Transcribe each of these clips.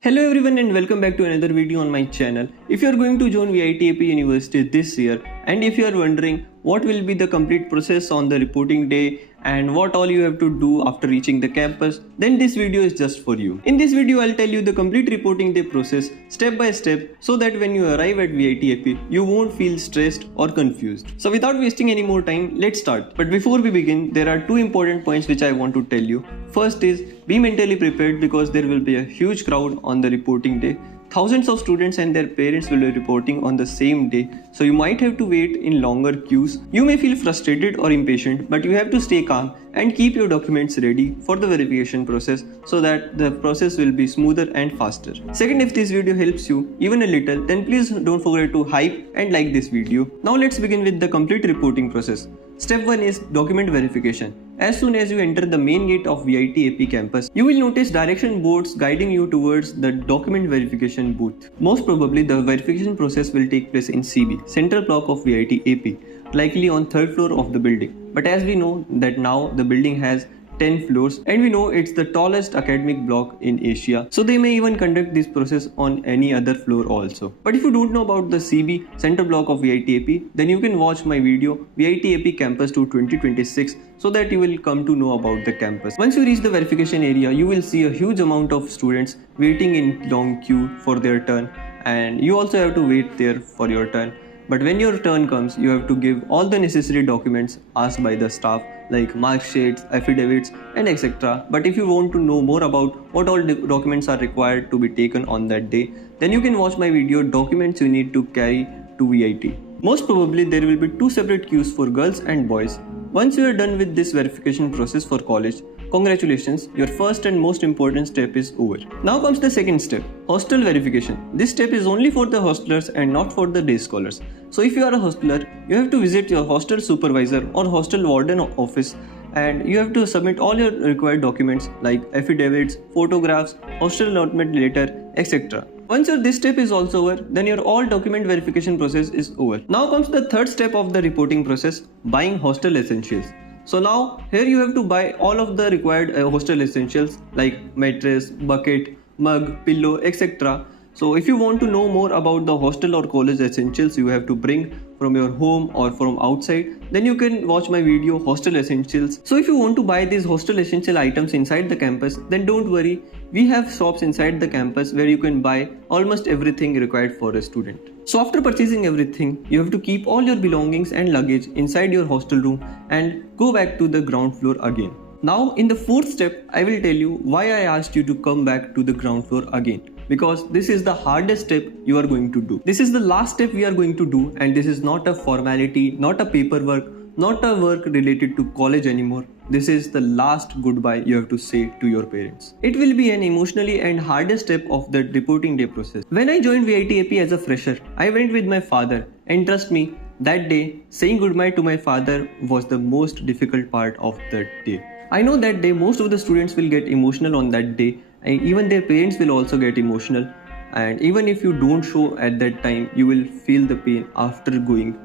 Hello everyone and welcome back to another video on my channel. If you are going to join VIT AP University this year and if you are wondering what will be the complete process on the reporting day and what all you have to do after reaching the campus, then this video is just for you. In this video I'll tell you the complete reporting day process step by step so that when you arrive at VIT AP you won't feel stressed or confused. So without wasting any more time, let's start. But before we begin, there are two important points which I want to tell you. First is be mentally prepared because there will be a huge crowd on the reporting day. Thousands of students and their parents will be reporting on the same day, so you might have to wait in longer queues. You may feel frustrated or impatient, but you have to stay calm and keep your documents ready for the verification process so that the process will be smoother and faster. Second, if this video helps you even a little, then please don't forget to hype and like this video. Now let's begin with the complete reporting process. Step 1 is document verification. As soon as you enter the main gate of VIT AP campus, you will notice direction boards guiding you towards the document verification booth. Most probably the verification process will take place in CB, central block of VIT AP, likely on 3rd floor of the building. But as we know that now the building has 10 floors and we know it's the tallest academic block in Asia, so they may even conduct this process on any other floor also. But if you don't know about the CB central block of VIT AP, then you can watch my video VIT AP Campus to 2026 so that you will come to know about the campus. Once you reach the verification area, you will see a huge amount of students waiting in long queue for their turn, and you also have to wait there for your turn. But when your turn comes, you have to give all the necessary documents asked by the staff like mark sheets, affidavits and etc. But if you want to know more about what all documents are required to be taken on that day, then you can watch my video documents you need to carry to VIT. Most probably there will be two separate queues for girls and boys. Once you are done with this verification process for college, congratulations, your first and most important step is over. Now comes the second step, hostel verification. This step is only for the hostelers and not for the day scholars. So if you are a hosteler, you have to visit your hostel supervisor or hostel warden office and you have to submit all your required documents like affidavits, photographs, hostel allotment letter, etc. Once this step is also over, then your all document verification process is over. Now comes the third step of the reporting process, buying hostel essentials. So now here you have to buy all of the required hostel essentials like mattress, bucket, mug, pillow, etc. So if you want to know more about the hostel or college essentials you have to bring from your home or from outside, then you can watch my video Hostel Essentials. So if you want to buy these hostel essential items inside the campus, then don't worry, we have shops inside the campus where you can buy almost everything required for a student. So after purchasing everything, you have to keep all your belongings and luggage inside your hostel room and go back to the ground floor again. Now in the fourth step, I will tell you why I asked you to come back to the ground floor again. Because this is the hardest step you are going to do. This is the last step we are going to do, and this is not a formality, not a paperwork, not a work related to college anymore. This is the last goodbye you have to say to your parents. It will be an emotionally and hardest step of the reporting day process. When I joined VIT AP as a fresher, I went with my father, and trust me, that day, saying goodbye to my father was the most difficult part of that day. I know that day most of the students will get emotional on that day, and even their parents will also get emotional, and even if you don't show at that time, you will feel the pain after going,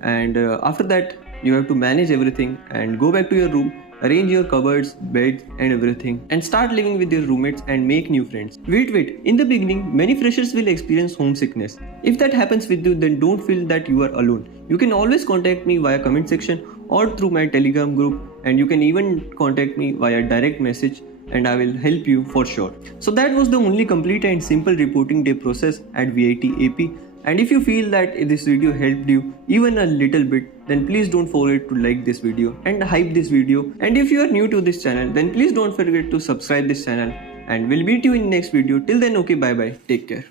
and after that you have to manage everything and go back to your room, arrange your cupboards, beds and everything, and start living with your roommates and make new friends. Wait, in the beginning many freshers will experience homesickness. If that happens with you, then don't feel that you are alone. You can always contact me via comment section or through my Telegram group, and you can even contact me via direct message and I will help you for sure. So that was the only complete and simple reporting day process at VIT AP. And if you feel that this video helped you even a little bit, then please don't forget to like this video and hype this video. And if you are new to this channel, then please don't forget to subscribe this channel, and we'll meet you in next video. Till then, okay, bye bye, take care.